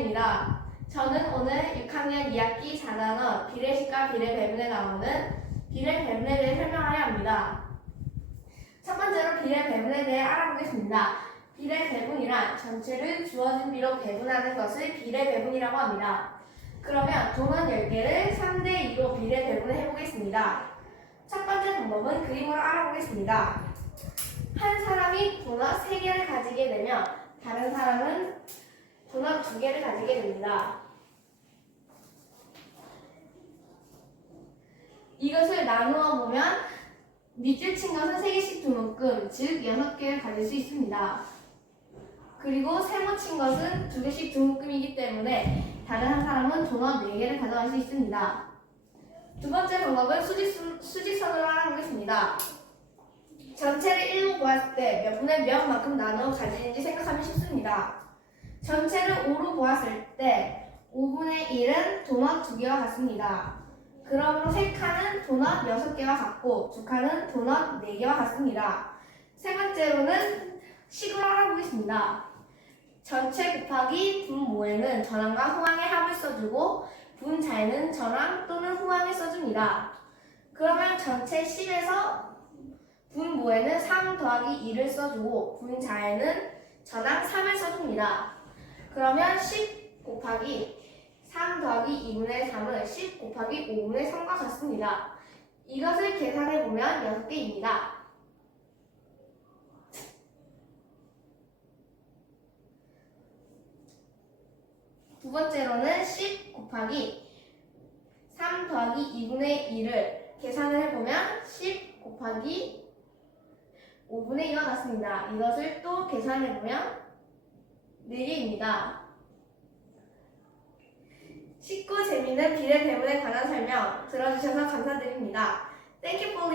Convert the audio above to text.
반갑습니다. 저는 오늘 6학년 2학기 4단원 비례식과 비례배분에 나오는 비례배분에 대해 설명하려 합니다. 첫 번째로 비례배분에 대해 알아보겠습니다. 비례배분이란 전체를 주어진 비로 배분하는 것을 비례배분이라고 합니다. 그러면 도넛 10개를 3대2로 비례배분을 해보겠습니다. 첫 번째 방법은 그림으로 알아보겠습니다. 한 사람이 도넛 3개를 가지게 되면 다른 사람은 도넛 2개를 가지게 됩니다. 이것을 나누어 보면 밑줄 친 것은 3개씩 두 묶음, 즉 6개를 가질 수 있습니다. 그리고 세모 친 것은 2개씩 두 묶음이기 때문에 다른 한 사람은 도넛 4개를 가져갈 수 있습니다. 두 번째 방법은 수직선, 수직선으로 알아보겠습니다. 전체를 1로 보았을 때 몇 분의 몇 만큼 나누어 가지는지 생각하면 쉽습니다. 전체를 5로 보았을 때 5분의 1은 도넛 2개와 같습니다. 그러므로 3칸은 도넛 6개와 같고 2칸은 도넛 4개와 같습니다. 세 번째로는 식으로 알아보겠습니다. 전체 곱하기 분 모에는 전항과 후항의 합을 써주고 분 자에는 전항 또는 후항을 써줍니다. 그러면 전체 10에서 분 모에는 3 더하기 2를 써주고 분 자에는 전항 3을 써줍니다. 그러면 10 곱하기 3 더하기 2분의 3은 10 곱하기 5분의 3과 같습니다. 이것을 계산해보면 6개입니다. 두 번째로는 10 곱하기 3 더하기 2분의 2를 계산을 해보면 10 곱하기 5분의 2와 같습니다. 이것을 또 계산해보면 4개입니다. 쉽고 재미있는 비례 배분에 관한 설명 들어주셔서 감사드립니다. Thank you for